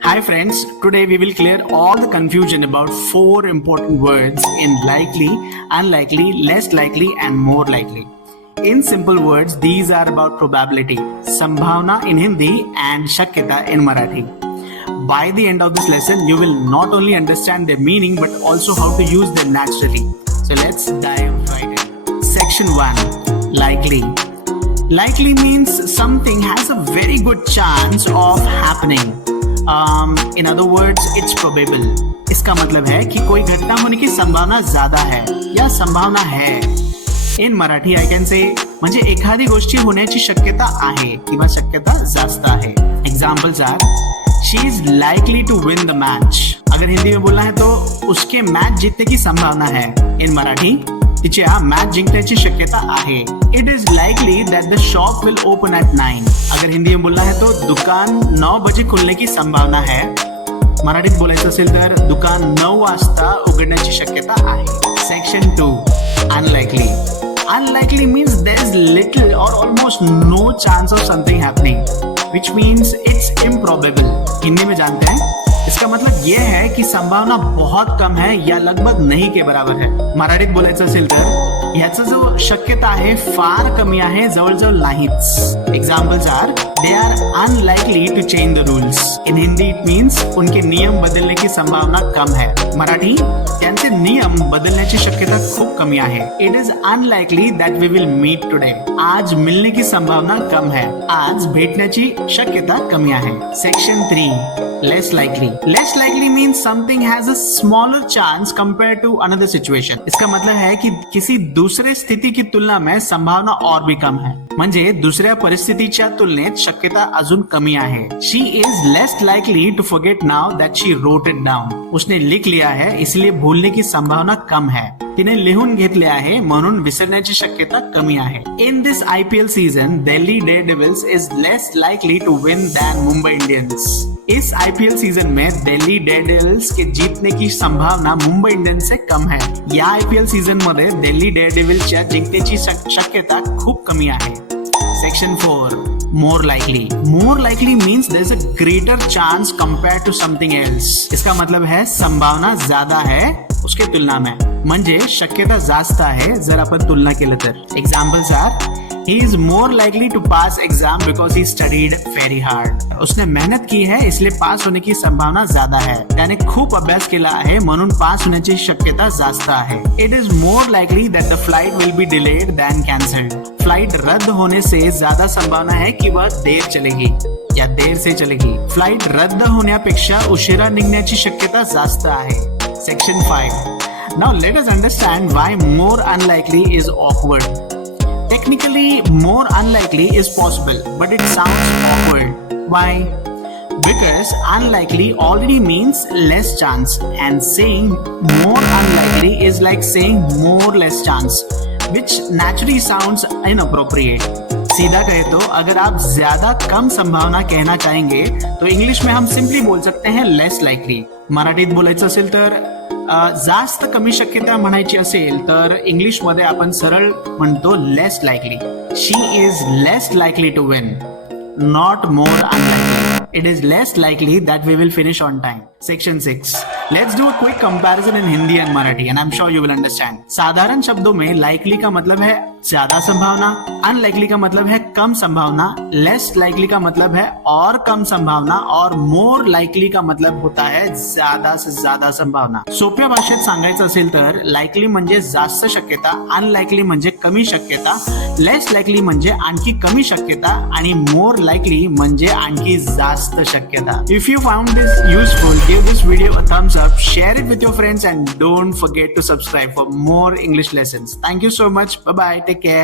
Hi friends, today we will clear all the confusion about four important words in likely, unlikely, less likely and more likely. In simple words, these are about probability, sambhavna in Hindi and shakyata in Marathi. By the end of this lesson, you will not only understand their meaning but also how to use them naturally. So let's dive right in. Section 1. Likely. Likely means something has a very good chance of happening. In other words, it's probable. इसका मतलब है कि कोई घटना होने की संभावना ज्यादा है या संभावना है. इन मराठी आय कॅन से म्हणजे एखादी गोष्टी होण्याची शक्यता आहे किंवा शक्यता जास्त आहे. Examples are she is likely to win the match. अगर हिंदी में बोलना है तो उसके मैच जीतने की संभावना है. इन मराठी तिच्या मॅच जिंकण्याची शक्यता आहे. It is likely that the shop will open at 9. अगर हिंदी में बोलना है तो दुकान 9 बजे खुलने की संभावना है. मराठीत बोलायचं असेल तर दुकान 9 वाजता उघडण्याची शक्यता आहे. Section 2. Unlikely. Unlikely means there's little or almost no chance of something happening, which means it's improbable. Hindi में जानते हैं इसका मतलब यह है कि संभावना बहुत कम है या लगभग नहीं के बराबर है. मराठीत बोलायचं असेल तर ह्याचा जो शक्यता आहे फार कमी आहे, जवळजवळ नाहीच. Examples are they are unlikely to change the rules. In Hindi it means उनके नियम बदलने की संभावना कम है. मराठी त्यांचे नियम बदलण्याची शक्यता खूप कमी आहे. It is unlikely that we will meet today. आज मिलने की संभावना कम है. आज भेटण्याची शक्यता कमी आहे. Section 3. Less likely. Less likely means something has a smaller chance compared to another situation. इसका मतलब है कि किसी दूसरे स्थिति की तुलना में संभावना और भी कम है. म्हणजे दुसऱ्या परिस्थितीच्या तुलनेत शक्यता अजून कमी आहे. She is less likely to forget now that she wrote it down. उसने लिख लिया है इसलिए भूलने की संभावना कम है. तिने लिहून घेतले आहे म्हणून विसरण्याची शक्यता कमी आहे. In this IPL season Delhi Daredevils is less likely to win than Mumbai Indians. इस IPL सीजन में दिल्ली डेयरडेविल्स के जीतने की संभावना मुंबई इंडियन्स से कम है. या IPL सीजन मध्ये दिल्ली डेयरडेविल्सच्या जिंकण्याची शक्यता खूप कमी आहे. Section 4. More likely. More likely means there is a greater chance compared to something else. इसका मतलब है संभावना ज्यादा है उसके तुलना में, म्हणजे शक्यता जास्त आहे जर आपण तुलना केलं तर. Examples are he is more likely to pass exam because he studied very hard. उसने मेहनत की है इसलिए पास होने की संभावना ज्यादा है. त्याने खूप अभ्यास केला आहे म्हणून पास होण्याची शक्यता जास्त आहे. It is more likely that the flight will be delayed than cancelled. Flight रद्द होने से ज्यादा संभावना है कि वह देर चलेगी या देर से चलेगी. फ्लाइट रद्द होण्यापेक्षा उशिरा निघण्याची शक्यता जास्त आहे. Section 5. Now let us understand why more unlikely is awkward. Technically, more unlikely is possible, but it sounds awkward. Why? Because unlikely already means less chance, and saying more unlikely is like saying more less chance, which naturally sounds inappropriate. सीधा कहे तो अगर आप ज्यादा कम संभावना कहना चाहेंगे तो इंग्लिश में हम सिंपली बोल सकते हैं लेस लाइकली. मराठीत बोलायचं असेल तर जास्त कमी शक्यता म्हणायची असेल तर इंग्लिश मध्ये आपण सरळ म्हणतो less likely. She is less likely to win, not more unlikely. It is less likely that we will finish on time. Section 6. Let's do a quick comparison in Hindi and Marathi and I'm sure you will understand. साधारण शब्दों में likely का मतलब है ज्यादा संभावना, unlikely का मतलब है कम संभावना, less likely का मतलब है और कम संभावना और more likely का मतलब होता है ज्यादा से ज्यादा संभावना. सोप्या भाषेत सांगायचं असेल तर likely म्हणजे जास्त शक्यता, unlikely म्हणजे कमी शक्यता, less likely म्हणजे आणखी कमी शक्यता आणि more likely म्हणजे आणखी जास्त शक्यता. If you found this useful, give this video a thumbs up, share it with your friends and don't forget to subscribe for more English lessons. Thank you so much. Bye bye. Take care.